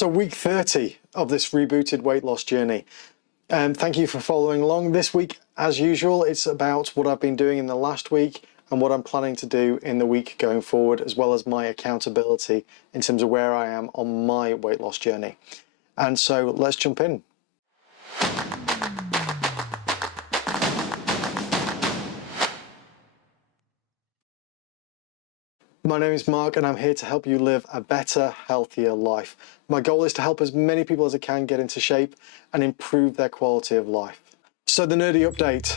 So week 30 of this rebooted weight loss journey. Thank you for following along. This week, as usual, it's about what I've been doing in the last week and what I'm planning to do in the week going forward, as well as my accountability in terms of where I am on my weight loss journey. And so let's jump in. My name is Mark and I'm here to help you live a better, healthier life. My goal is to help as many people as I can get into shape and improve their quality of life. So the nerdy update,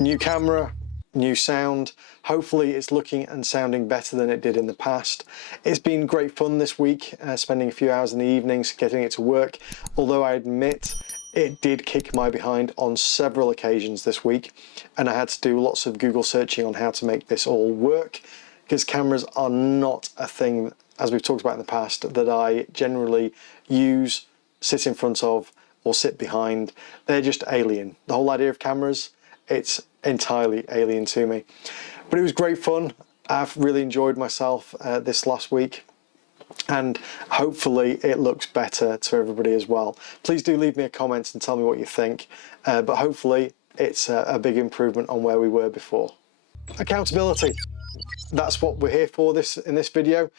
new camera, new sound. Hopefully it's looking and sounding better than it did in the past. It's been great fun this week, spending a few hours in the evenings getting it to work, although I admit it did kick my behind on several occasions this week, and I had to do lots of Google searching on how to make this all work, because cameras are not a thing, as we've talked about in the past, that I generally use, sit in front of, or sit behind. They're just alien. The whole idea of cameras, it's entirely alien to me. But it was great fun. I've really enjoyed myself this last week, and hopefully it looks better to everybody as well. Please do leave me a comment and tell me what you think, but hopefully it's a big improvement on where we were before. Accountability. That's what we're here for in this video.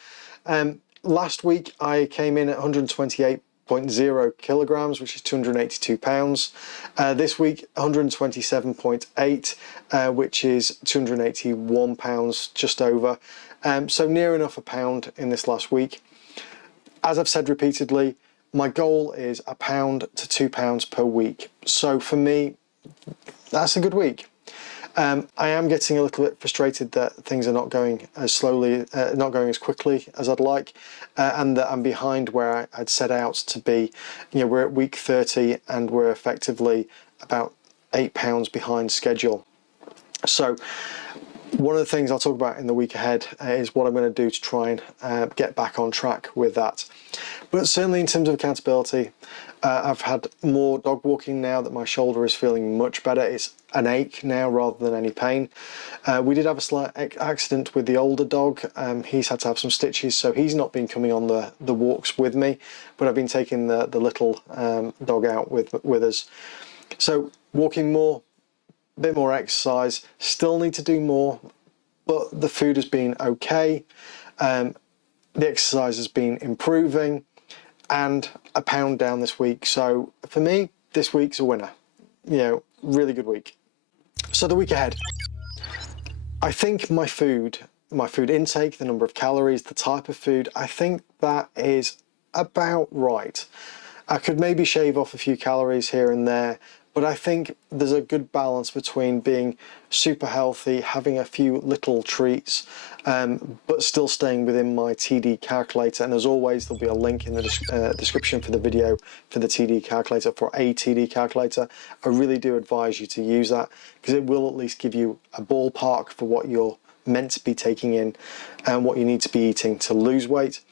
Last week I came in at 128.0 kilograms, which is 282 pounds. This week 127.8, which is 281 pounds, just over. So near enough a pound in this last week. As I've said repeatedly, my goal is £1 to £2 per week. So for me, that's a good week. I am getting a little bit frustrated that things are not going as slowly, not going as quickly as I'd like, and that I'm behind where I'd set out to be. You know, we're at week 30 and we're effectively about £8 behind schedule. So one of the things I'll talk about in the week ahead is what I'm going to do to try and get back on track with that. But certainly in terms of accountability, I've had more dog walking now that my shoulder is feeling much better. It's an ache now rather than any pain. We did have a slight accident with the older dog. He's had to have some stitches, so he's not been coming on the walks with me, but I've been taking the little dog out with us. So walking more, a bit more exercise, still need to do more, but the food has been okay. The exercise has been improving, and £1 down this week. So for me, this week's a winner. You know, really good week. So the week ahead, I think my food intake, the number of calories, the type of food, I think that is about right. I could maybe shave off a few calories here and there, but I think there's a good balance between being super healthy, having a few little treats, but still staying within my TD calculator. And as always, there'll be a link in the description for the video for the TD calculator, for a TD calculator. I really do advise you to use that, because it will at least give you a ballpark for what you're meant to be taking in and what you need to be eating to lose weight.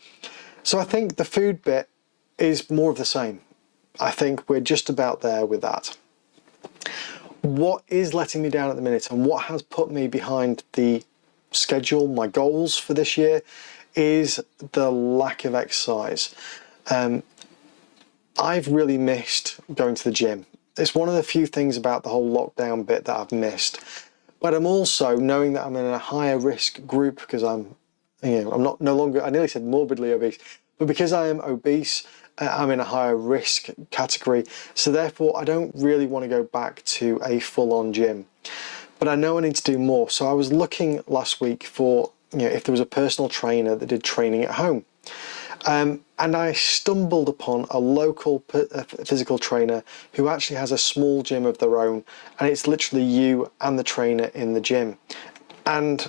So I think the food bit is more of the same. I think we're just about there with that. What is letting me down at the minute, and what has put me behind the schedule, my goals for this year, is the lack of exercise. I've really missed going to the gym. It's one of the few things about the whole lockdown bit that I've missed. But I'm also knowing that I'm in a higher risk group, because I'm no longer, I nearly said morbidly obese, but because I am obese, I'm in a higher risk category. So therefore, I don't really want to go back to a full-on gym. But I know I need to do more. So I was looking last week for, if there was a personal trainer that did training at home. And I stumbled upon a local physical trainer who actually has a small gym of their own. And it's literally you and the trainer in the gym. And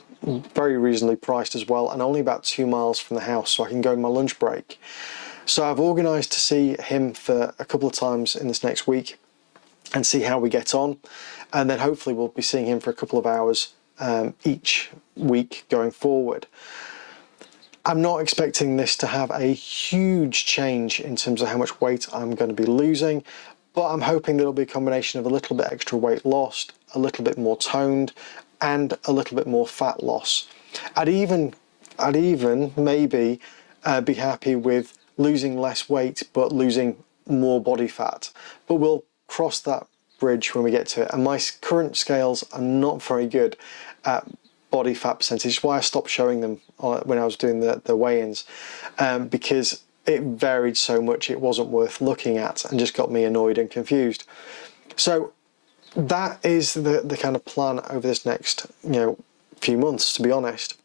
very reasonably priced as well, and only about 2 miles from the house, so I can go in my lunch break. So I've organised to see him for a couple of times in this next week and see how we get on. And then hopefully we'll be seeing him for a couple of hours each week going forward. I'm not expecting this to have a huge change in terms of how much weight I'm going to be losing, but I'm hoping that it'll be a combination of a little bit extra weight lost, a little bit more toned, and a little bit more fat loss. I'd even maybe be happy with losing less weight but losing more body fat. But we'll cross that bridge when we get to it. And my current scales are not very good at body fat percentage, why I stopped showing them when I was doing the weigh-ins, because it varied so much it wasn't worth looking at and just got me annoyed and confused. So that is the kind of plan over this next few months, to be honest.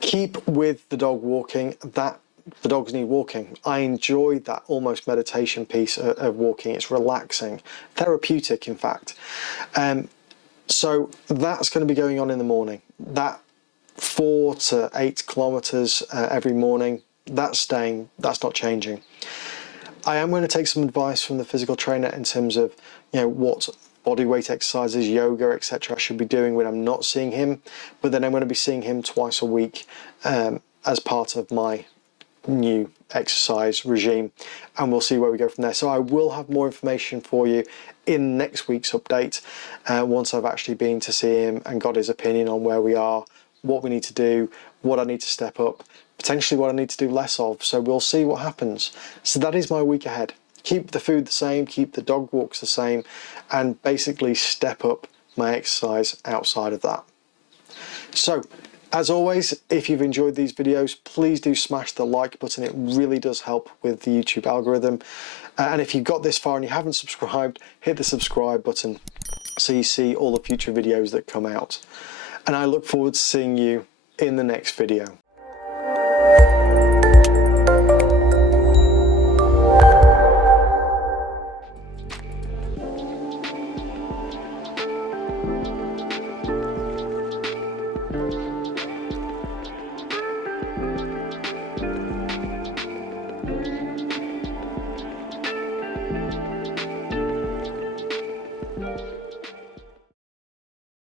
Keep with the dog walking. That the dogs need walking. I enjoy that almost meditation piece of walking. It's relaxing, therapeutic in fact. So that's going to be going on in the morning. That 4 to 8 kilometers every morning, that's staying, that's not changing. I am going to take some advice from the physical trainer in terms of what body weight exercises, yoga, etc. I should be doing when I'm not seeing him, but then I'm going to be seeing him twice a week as part of my new exercise regime, and we'll see where we go from there. So I will have more information for you in next week's update once I've actually been to see him and got his opinion on where we are, what we need to do, what I need to step up, potentially what I need to do less of. So we'll see what happens. So that is my week ahead. Keep the food the same, keep the dog walks the same, and basically step up my exercise outside of that. So as always, if you've enjoyed these videos, please do smash the like button. It really does help with the YouTube algorithm. And if you've got this far and you haven't subscribed, hit the subscribe button so you see all the future videos that come out. And I look forward to seeing you in the next video.